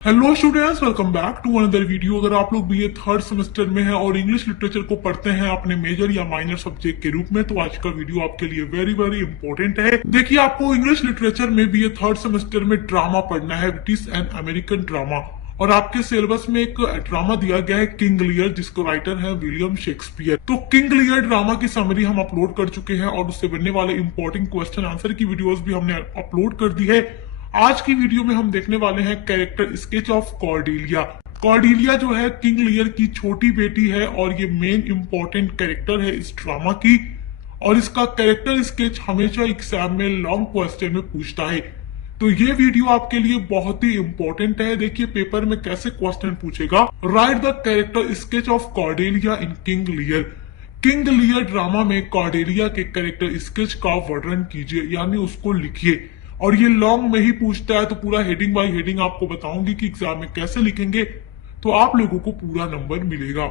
Hello students, welcome back to another video. अगर आप लोग बीए थर्ड सेमेस्टर में हैं और इंग्लिश लिटरेचर को पढ़ते हैं अपने मेजर या माइनर सब्जेक्ट के रूप में, तो आज का वीडियो आपके लिए वेरी वेरी इंपॉर्टेंट है। देखिए, आपको इंग्लिश लिटरेचर में बीए थर्ड सेमेस्टर में ड्रामा पढ़ना है, ब्रिटिश एंड अमेरिकन ड्रामा। और आपके सिलेबस में एक ड्रामा दिया गया है किंग लियर, जिसको राइटर है विलियम शेक्सपियर। तो किंग लियर ड्रामा की समरी हम अपलोड कर चुके हैं और उससे बनने वाले इंपॉर्टेंट क्वेश्चन आंसर की वीडियोस भी हमने अपलोड कर दी है। आज की वीडियो में हम देखने वाले हैं character sketch of Cordelia. Cordelia जो है किंग लियर की छोटी बेटी है और ये मेन इंपॉर्टेंट कैरेक्टर है इस ड्रामा की। और इसका कैरेक्टर स्केच हमेशा एग्जाम में लॉन्ग क्वेश्चन में पूछता है। तो ये वीडियो आपके लिए बहुत ही इंपॉर्टेंट है। देखिए पेपर में कैसे क्वेश्चन पूछेगा। Right the character sketch of Cordelia in King Lear. King Lear drama में कॉर्डेलिया के कैरेक्टर स्केच का वर्णन कीजिए, यानी उसको लिखिए। और ये लॉन्ग में ही पूछता है, तो पूरा हेडिंग बाय हेडिंग आपको बताऊंगी कि एग्जाम में कैसे लिखेंगे, तो आप लोगों को पूरा नंबर मिलेगा।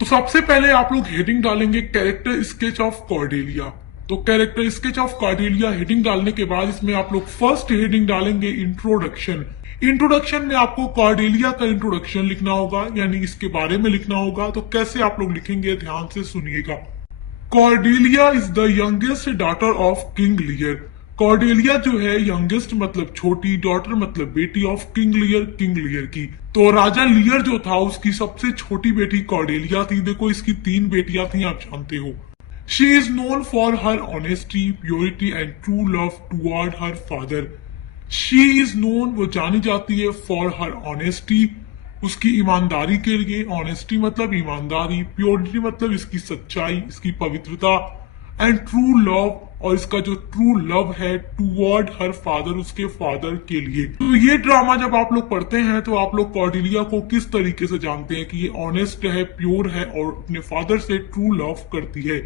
तो सबसे पहले आप लोग हेडिंग डालेंगे कैरेक्टर स्केच ऑफ कॉर्डेलिया। तो character sketch of Cordelia heading डालने के बाद इसमें आप लोग फर्स्ट हेडिंग डालेंगे इंट्रोडक्शन। इंट्रोडक्शन में आपको कॉर्डेलिया का इंट्रोडक्शन लिखना होगा, यानी इसके बारे में लिखना होगा। तो कैसे आप लोग लिखेंगे, ध्यान से सुनिएगा। Cordelia is the youngest daughter of King Lear. Cordelia जो है यंगेस्ट मतलब छोटी, डॉटर मतलब बेटी of King Lear, King Lear की। तो राजा लियर जो था उसकी सबसे छोटी बेटी कॉर्डेलिया थी। देखो इसकी 3 बेटियां थी, आप जानते हो। She is known for her honesty, purity and true love toward her father. She is known वो जानी जाती है फॉर हर ऑनेस्टी, उसकी ईमानदारी के लिए। ऑनेस्टी मतलब ईमानदारी, प्योरिटी मतलब इसकी सच्चाई, इसकी पवित्रता, एंड ट्रू लव और इसका जो ट्रू लव है टूवर्ड हर फादर, उसके फादर के लिए। तो ये ड्रामा जब आप लोग पढ़ते हैं तो आप लोग कॉर्डेलिया को किस तरीके से जानते हैं कि ये ऑनेस्ट है, प्योर है और अपने फादर से ट्रू लव करती है।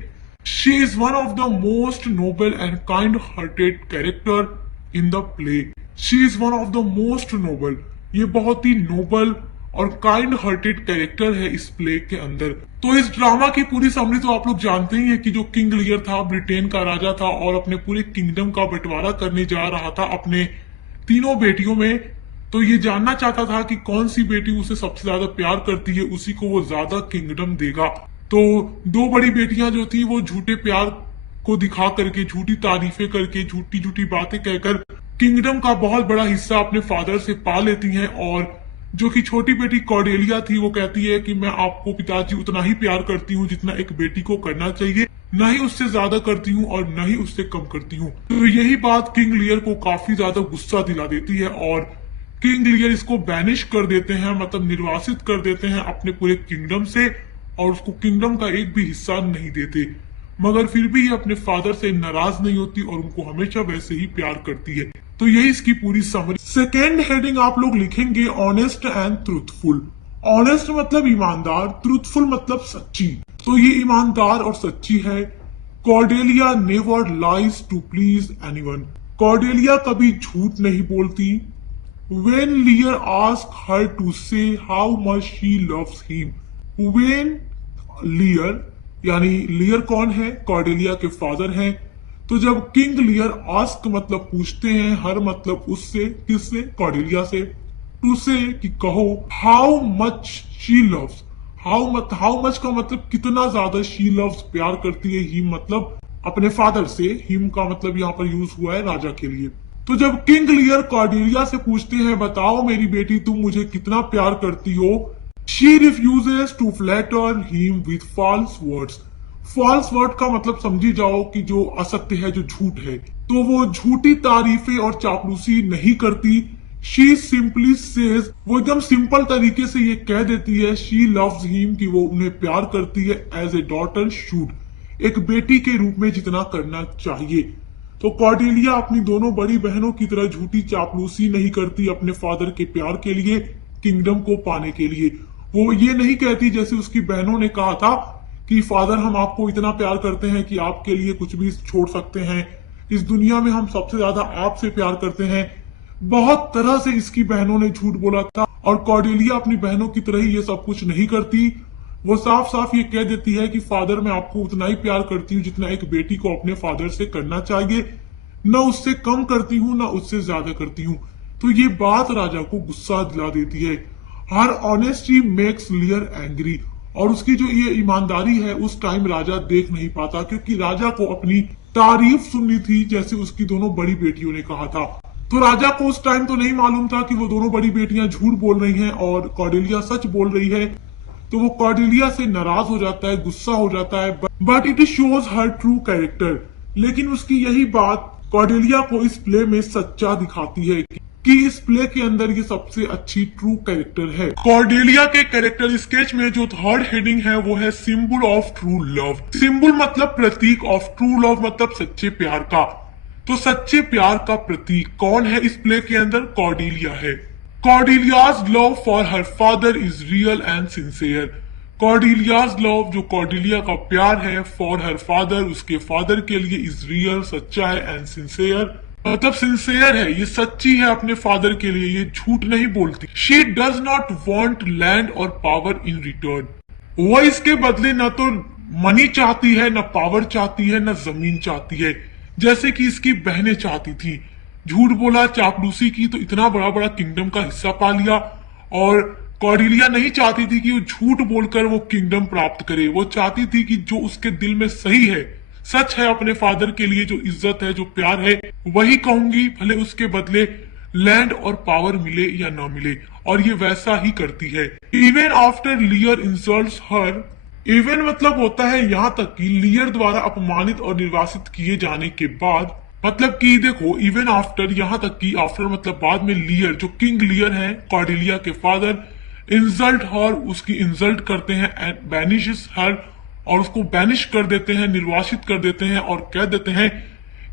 She is one of the most noble and kind hearted character in the play. She is one of the most noble, ये बहुत ही नोबल और काइंड हार्टेड कैरेक्टर है इस प्ले के अंदर। तो इस ड्रामा की पूरी समरी तो आप लोग जानते ही हैं कि जो किंग लियर था ब्रिटेन का राजा था और अपने पूरे किंगडम का बंटवारा करने जा रहा था अपने तीनों बेटियों में। तो ये जानना चाहता था कि कौन सी बेटी उसे सबसे ज्यादा प्यार करती है, उसी को वो ज्यादा किंगडम देगा। तो 2 बड़ी बेटियां जो थी वो झूठे प्यार को दिखा करके, झूठी तारीफें करके, झूठी झूठी बातें कहकर किंगडम का बहुत बड़ा हिस्सा अपने फादर से पा लेती हैं। और जो कि छोटी बेटी कॉर्डेलिया थी वो कहती है कि मैं आपको पिताजी उतना ही प्यार करती हूँ जितना एक बेटी को करना चाहिए, न ही उससे ज्यादा करती हूँ और न ही उससे कम करती हूँ। तो यही बात किंग लियर को काफी ज्यादा गुस्सा दिला देती है और किंग लियर इसको बैनिश कर देते हैं, मतलब निर्वासित कर देते हैं अपने पूरे किंगडम से, और उसको किंगडम का एक भी हिस्सा नहीं देते। मगर फिर भी ये अपने फादर से नाराज नहीं होती और उनको हमेशा वैसे ही प्यार करती है। तो यही इसकी पूरी समरी। सेकेंड हेडिंग आप लोग लिखेंगे ऑनेस्ट एंड ट्रूथफुल। ऑनेस्ट मतलब ईमानदार, ट्रूथफुल मतलब सच्ची। तो ये ईमानदार और सच्ची है। Cordelia never lies to please anyone. Cordelia कभी झूठ नहीं बोलती। When Lear asked her to say how much she loves him, when Lear यानी लियर कौन है, कॉर्डेलिया के फादर हैं। तो जब किंग लियर आस्क मतलब पूछते हैं, हर मतलब उससे, किससे, कॉर्डेलिया से, टू से कि कहो, how much she loves. How much का मतलब कितना ज्यादा, शी लव्स प्यार करती है, हिम मतलब अपने फादर से, हिम का मतलब यहाँ पर यूज हुआ है राजा के लिए। तो जब किंग लियर कॉर्डेलिया से पूछते हैं बताओ मेरी बेटी तुम मुझे कितना प्यार करती हो, she refuses to flatter him with false words. False word का मतलब समझी जाओ कि जो असत्य है, जो झूठ है। तो वो झूठी तारीफें और चापलूसी नहीं करती। शी सिंपली सेज, वो एकदम सिंपल तरीके से ये कह देती है, शी लव्स हिम, कि वो उन्हें प्यार करती है एज ए डॉटर शुड, एक बेटी के रूप में जितना करना चाहिए। तो कॉर्डेलिया अपनी दोनों बड़ी बहनों की तरह झूठी चापलूसी नहीं करती अपने फादर के प्यार के लिए, किंगडम को पाने के लिए। वो ये नहीं कहती जैसे उसकी बहनों ने कहा था कि फादर हम आपको इतना प्यार करते हैं कि आपके लिए कुछ भी छोड़ सकते हैं, इस दुनिया में हम सबसे ज्यादा आपसे प्यार करते हैं। बहुत तरह से इसकी बहनों ने झूठ बोला था और कॉर्डेलिया अपनी बहनों की तरह ही ये सब कुछ नहीं करती। वो साफ साफ ये कह देती है कि फादर मैं आपको उतना ही प्यार करती हूँ जितना एक बेटी को अपने फादर से करना चाहिए, न उससे कम करती हूँ न उससे ज्यादा करती हूँ। तो ये बात राजा को गुस्सा दिला देती है। हर ऑनेस्टी मेक्स लियर एंग्री, और उसकी जो ये ईमानदारी है उस टाइम राजा देख नहीं पाता, क्योंकि राजा को अपनी तारीफ सुननी थी जैसे उसकी दोनों बड़ी बेटियों ने कहा था। तो राजा को उस टाइम तो नहीं मालूम था कि वो दोनों बड़ी बेटियां झूठ बोल रही हैं और कॉर्डेलिया सच बोल रही है। तो वो कॉर्डेलिया से नाराज हो जाता है, गुस्सा हो जाता है, but it shows her true character. लेकिन उसकी यही बात कॉर्डेलिया को इस प्ले में सच्चा दिखाती है कि इस प्ले के अंदर ये सबसे अच्छी ट्रू कैरेक्टर है। कॉर्डेलिया के कैरेक्टर स्केच में जो थर्ड हेडिंग है वो है symbol of true love. Symbol मतलब प्रतीक, ऑफ ट्रू लव मतलब सच्चे प्यार का। तो सच्चे प्यार का प्रतीक कौन है इस प्ले के अंदर? कॉर्डेलिया है। Cordelia's love for her father is real and sincere. Cordelia's love, जो कॉर्डेलिया का प्यार है, फॉर हर फादर, उसके फादर के लिए, इज रियल सच्चा है, एंड सिंसियर मतलब सिंसियर है, ये सच्ची है अपने फादर के लिए, ये झूठ नहीं बोलती। She does not want land और पावर इन रिटर्न। वो इसके बदले न तो मनी चाहती है, न पावर चाहती है, न जमीन चाहती है, जैसे कि इसकी बहनें चाहती थी। झूठ बोला, चापलूसी की, तो इतना बड़ा बड़ा किंगडम का हिस्सा पा लिया। और कॉर्डेलिया नहीं चाहती थी कि वो झूठ बोलकर वो किंगडम प्राप्त करे। वो चाहती थी कि जो उसके दिल में सही है, सच है, अपने फादर के लिए जो इज्जत है, जो प्यार है, वही कहूंगी, भले उसके बदले लैंड और पावर मिले या ना मिले। और ये वैसा ही करती है। इवन आफ्टर लियर इंसल्ट्स हर, इवन मतलब होता है यहाँ तक कि लियर द्वारा अपमानित और निर्वासित किए जाने के बाद, मतलब कि देखो इवन आफ्टर, यहाँ तक कि आफ्टर मतलब बाद में, लियर जो किंग लियर है, कॉर्डेलिया के फादर, इंसल्ट हर, उसकी इंसल्ट करते हैं, एंड बैनिशेस हर, और उसको बैनिश कर देते हैं, निर्वासित कर देते हैं, और कह देते हैं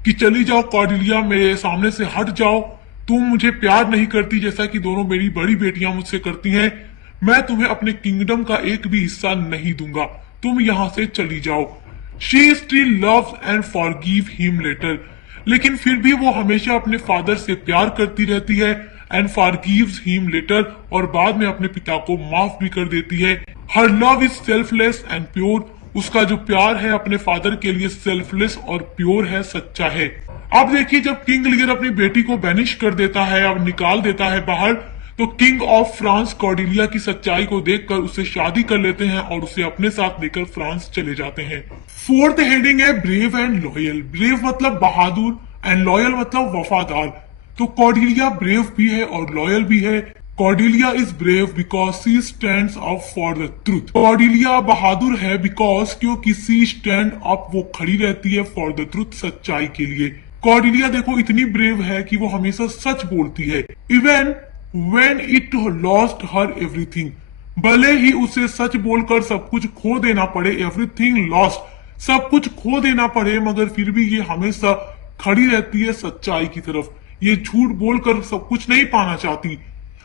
कि चली जाओ कॉर्डेलिया, मेरे सामने से हट जाओ, तुम मुझे प्यार नहीं करती जैसा कि दोनों मेरी बड़ी बेटियां मुझसे करती हैं, मैं तुम्हें अपने किंगडम का एक भी हिस्सा नहीं दूंगा, तुम यहाँ से चली जाओ। She still loves and forgive him later, लेकिन फिर भी वो हमेशा अपने फादर से प्यार करती रहती है, एंड फॉरगिव्स हिम लेटर, और बाद में अपने पिता को माफ भी कर देती है। हर love is selfless and pure, उसका जो प्यार है अपने फादर के लिए सेल्फलेस और प्योर है, सच्चा है। अब देखिए, जब किंग लियर अपनी बेटी को बैनिश कर देता है, अब निकाल देता है बाहर, तो किंग ऑफ फ्रांस कॉर्डेलिया की सच्चाई को देखकर उससे शादी कर लेते हैं और उसे अपने साथ लेकर फ्रांस चले जाते हैं। फोर्थ हेडिंग है ब्रेव एंड लॉयल। ब्रेव मतलब बहादुर, एंड लॉयल मतलब वफादार। तो कॉर्डेलिया ब्रेव भी है और लॉयल भी है। Cordelia is brave because she stands up for the truth. Cordelia बहादुर है बिकॉज, क्योंकि सी स्टैंड अप, वो खड़ी रहती है, फॉर द ट्रूथ, सच्चाई के लिए। कॉर्डेलिया देखो इतनी ब्रेव है कि वो हमेशा सच बोलती है, even when it lost her everything, भले ही उसे सच बोलकर सब कुछ खो देना पड़े, एवरीथिंग लॉस्ट, सब कुछ खो देना पड़े, मगर फिर भी ये हमेशा खड़ी रहती है सच्चाई की तरफ। ये झूठ बोलकर सब कुछ नहीं पाना चाहती।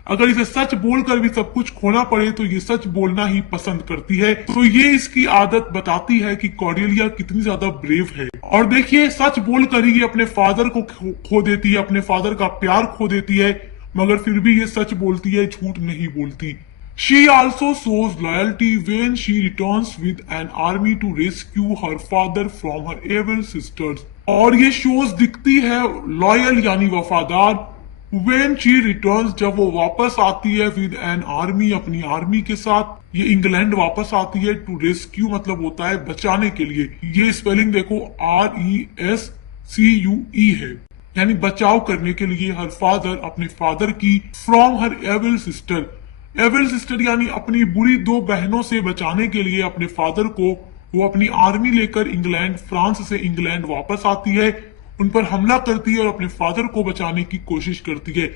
अगर इसे सच बोलकर भी सब कुछ खोना पड़े तो ये सच बोलना ही पसंद करती है। तो ये इसकी आदत बताती है कि कॉर्डेलिया कितनी ज्यादा ब्रेव है। और देखिए, सच बोलकर ही ये अपने फादर को खो देती है, अपने फादर का प्यार खो देती है, मगर फिर भी ये सच बोलती है, झूठ नहीं बोलती। She also shows loyalty when she returns with an army to rescue her father from her evil sisters. और ये shows दिखती है लॉयल यानी वफादार, when she returns जब वो वापस आती है, with an army अपनी आर्मी के साथ, ये इंग्लैंड वापस आती है, to rescue मतलब होता है बचाने के लिए। ये स्पेलिंग देखो RESCUE है, यानी बचाव करने के लिए। हर फादर अपने फादर की, from her evil sister, evil sister यानी अपनी बुरी दो बहनों से बचाने के लिए अपने फादर को वो अपनी आर्मी लेकर इंग्लैंड, फ्रांस से इंग्लैंड वापस आती है, उन पर हमला करती है और अपने फादर को बचाने की कोशिश करती है।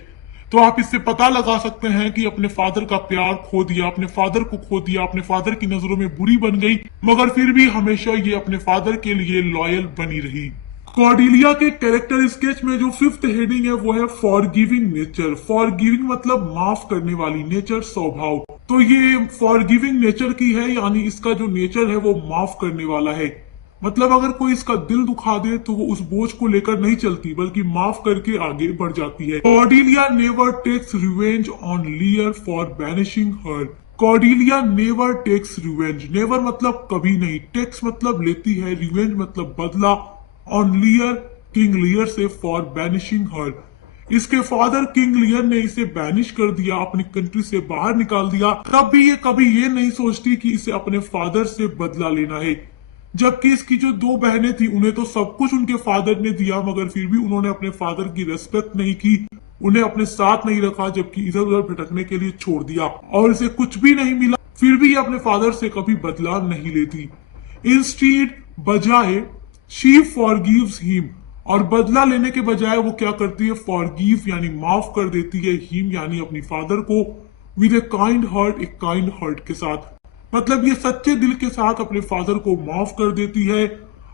तो आप इससे पता लगा सकते हैं कि अपने फादर का प्यार खो दिया, अपने फादर को खो दिया, अपने फादर की नजरों में बुरी बन गई, मगर फिर भी हमेशा ये अपने फादर के लिए लॉयल बनी रही। कॉर्डेलिया के कैरेक्टर स्केच में जो फिफ्थ हेडिंग है वो है फॉरगिविंग नेचर। फॉरगिविंग मतलब माफ करने वाली, नेचर स्वभाव। तो ये फॉरगिविंग नेचर की है, यानी इसका जो नेचर है वो माफ करने वाला है। मतलब अगर कोई इसका दिल दुखा दे तो वो उस बोझ को लेकर नहीं चलती, बल्कि माफ करके आगे बढ़ जाती है। Cordelia never takes revenge on Lear for banishing her. Cordelia never takes revenge, never मतलब कभी नहीं, टेक्स मतलब लेती है, रिवेंज मतलब बदला, ऑन लियर किंग लियर से, फॉर बैनिशिंग हर, इसके फादर किंग लियर ने इसे बैनिश कर दिया, अपनी कंट्री से बाहर निकाल दिया। तब भी ये कभी ये नहीं सोचती कि इसे अपने फादर से बदला लेना है। जबकि इसकी जो दो बहनें थी उन्हें तो सब कुछ उनके फादर ने दिया, मगर फिर भी उन्होंने अपने फादर की रेस्पेक्ट नहीं की, उन्हें अपने साथ नहीं रखा, जबकि इधर उधर भटकने के लिए छोड़ दिया और इसे कुछ भी नहीं मिला। फिर भी ये अपने फादर से कभी बदला नहीं लेती। इंस्टीड बजाय शी फॉरगिव्स हिम, और बदला लेने के बजाय वो क्या करती है, फॉरगिव यानी माफ कर देती है, हिम यानी अपनी फादर को, विद ए काइंड हार्ट, एक काइंड हार्ट के साथ। मतलब ये सच्चे दिल के साथ अपने फादर को माफ कर देती है।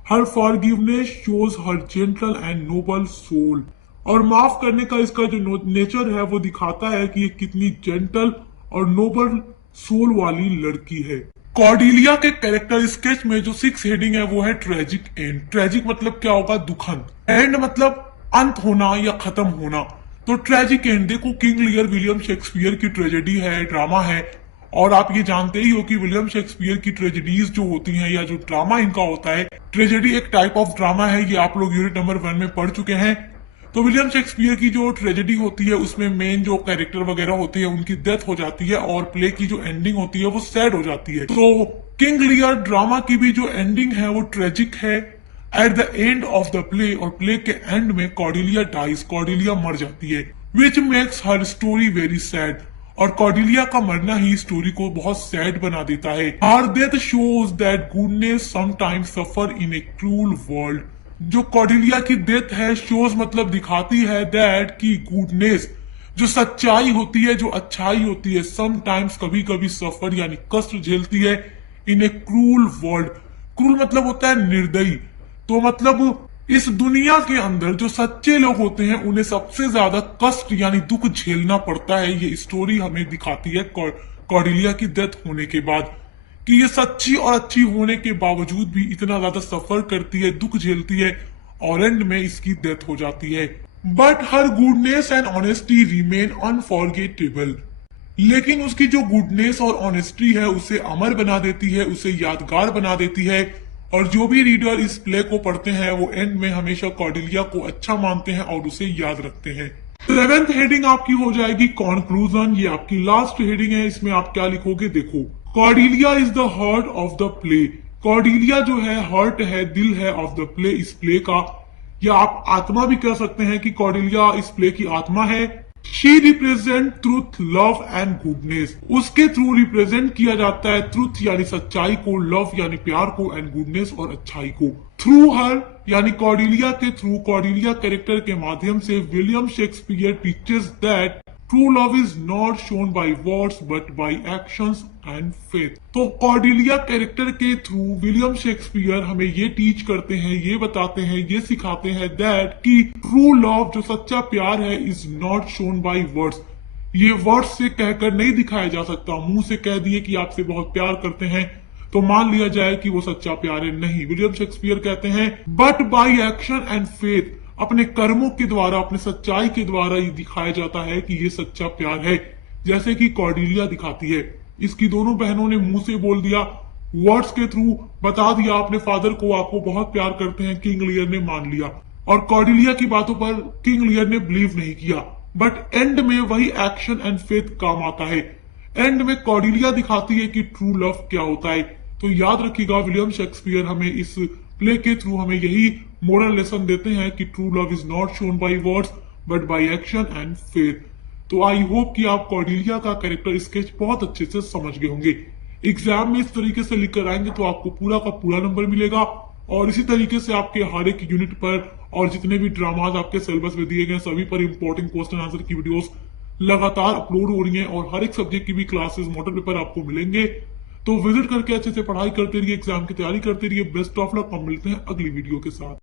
Her forgiveness shows her gentle and noble soul, और माफ करने का इसका जो नेचर है वो दिखाता है कि ये कितनी जेंटल और नोबल सोल वाली लड़की है। कॉर्डिलिया के कैरेक्टर स्केच में जो 6 हेडिंग है वो है ट्रेजिक एंड। ट्रेजिक मतलब क्या होगा, दुखन। एंड मतलब अंत होना या खत्म होना। तो ट्रेजिक एंड देखो, किंग लियर विलियम शेक्सपियर की ट्रेजेडी है, ड्रामा है, और आप ये जानते ही हो कि विलियम शेक्सपियर की ट्रेजेडीज जो होती हैं या जो ड्रामा इनका होता है, ट्रेजेडी एक टाइप ऑफ ड्रामा है, ये आप लोग यूनिट नंबर 1 में पढ़ चुके हैं। तो विलियम शेक्सपियर की जो ट्रेजेडी होती है उसमें मेन जो कैरेक्टर वगैरह होते हैं उनकी डेथ हो जाती है, और प्ले की जो एंडिंग होती है वो सैड हो जाती है। तो किंग लियर ड्रामा की भी जो एंडिंग है वो ट्रेजिक है। At the end of the play, और प्ले के एंड में कॉर्डिलिया डाइज, कॉर्डिलिया मर जाती है, which makes her story very sad. और कॉर्डिलिया का मरना ही स्टोरी को बहुत सैड बना देता है। Her death shows that goodness sometimes suffer in A cruel world. जो कॉर्डिलिया की डेथ है, शोज मतलब दिखाती है, दैट की गुडनेस जो सच्चाई होती है, जो अच्छाई होती है, समटाइम्स कभी कभी सफर यानी कष्ट झेलती है, इन ए क्रूल वर्ल्ड। क्रूल मतलब होता है निर्दयी। तो मतलब इस दुनिया के अंदर जो सच्चे लोग होते हैं उन्हें सबसे ज्यादा कष्ट यानी दुख झेलना पड़ता है। ये स्टोरी हमें दिखाती है कॉर्डिलिया की डेथ होने के बाद, कि ये सच्ची और अच्छी होने के बावजूद भी इतना ज्यादा सफर करती है, दुख झेलती है, और एंड में इसकी डेथ हो जाती है। But her goodness and honesty remain unforgettable. लेकिन उसकी जो गुडनेस और ऑनेस्टी है उसे अमर बना देती है, उसे यादगार बना देती है, और जो भी रीडर इस प्ले को पढ़ते हैं वो एंड में हमेशा कॉर्डिलिया को अच्छा मानते हैं और उसे याद रखते हैं। 7th हेडिंग आपकी हो जाएगी कॉन्क्लूजन। ये आपकी लास्ट हेडिंग है, इसमें आप क्या लिखोगे देखो। Cordelia is the heart of the play. Cordelia जो है हार्ट है, दिल है ऑफ द प्ले, इस प्ले का, या आप आत्मा भी कह सकते हैं कि कॉर्डिलिया इस प्ले की आत्मा है। She represent truth, love and goodness. उसके थ्रू रिप्रेजेंट किया जाता है ट्रूथ यानी सच्चाई को, लव यानी प्यार को, एंड गुडनेस और अच्छाई को। थ्रू हर यानी कॉर्डिलिया के थ्रू, कॉर्डिलिया कैरेक्टर के माध्यम से William Shakespeare teaches that true love is not shown by words but by actions and faith. तो कॉर्डिलिया कैरेक्टर के थ्रू विलियम शेक्सपियर हमें ये टीच करते हैं, ये बताते हैं, ये सिखाते हैं दैट कि ट्रू लव जो सच्चा प्यार है is not shown by words. ये वर्ड्स से कहकर नहीं दिखाया जा सकता। मुंह से कह दिए कि आपसे बहुत प्यार करते हैं तो मान लिया जाए कि वो सच्चा प्यार है, नहीं। विलियम शेक्सपियर कहते हैं but by action and faith, अपने कर्मों के द्वारा, अपने सच्चाई के द्वारा ये दिखाया जाता है कि ये सच्चा प्यार है, जैसे कि कॉर्डिलिया दिखाती है। इसकी दोनों बहनों ने मुंह से बोल दिया, वर्ड्स के थ्रू बता दिया अपने फादर को आपको बहुत प्यार करते हैं, किंग लियर ने मान लिया, और कॉर्डिलिया की बातों पर किंग लियर ने बिलीव नहीं किया। बट एंड में वही एक्शन एंड फेथ काम आता है। एंड में कॉर्डिलिया दिखाती है कि ट्रू लव क्या होता है। तो याद रखिएगा, विलियम शेक्सपियर हमें इस प्ले के थ्रू हमें यही मोरल लेसन देते हैं कि true love is not shown by words but by action and faith. तो आई होप कि आप कॉर्डिलिया का कैरेक्टर स्केच बहुत अच्छे से समझ गए होंगे। एग्जाम में इस तरीके से लिखकर आएंगे तो आपको पूरा का पूरा नंबर मिलेगा, और इसी तरीके से आपके हर एक यूनिट पर और जितने भी ड्रामाज आपके सिलेबस में दिए गए सभी पर इंपॉर्टेंट क्वेश्चन आंसर की वीडियोस लगातार अपलोड हो रही हैं, और हर एक सब्जेक्ट की भी क्लासेस मॉडल पेपर आपको मिलेंगे। तो विजिट करके अच्छे से पढ़ाई करते रहिए, एग्जाम की तैयारी करते रहिए। Best of luck. हम मिलते हैं अगली वीडियो के साथ।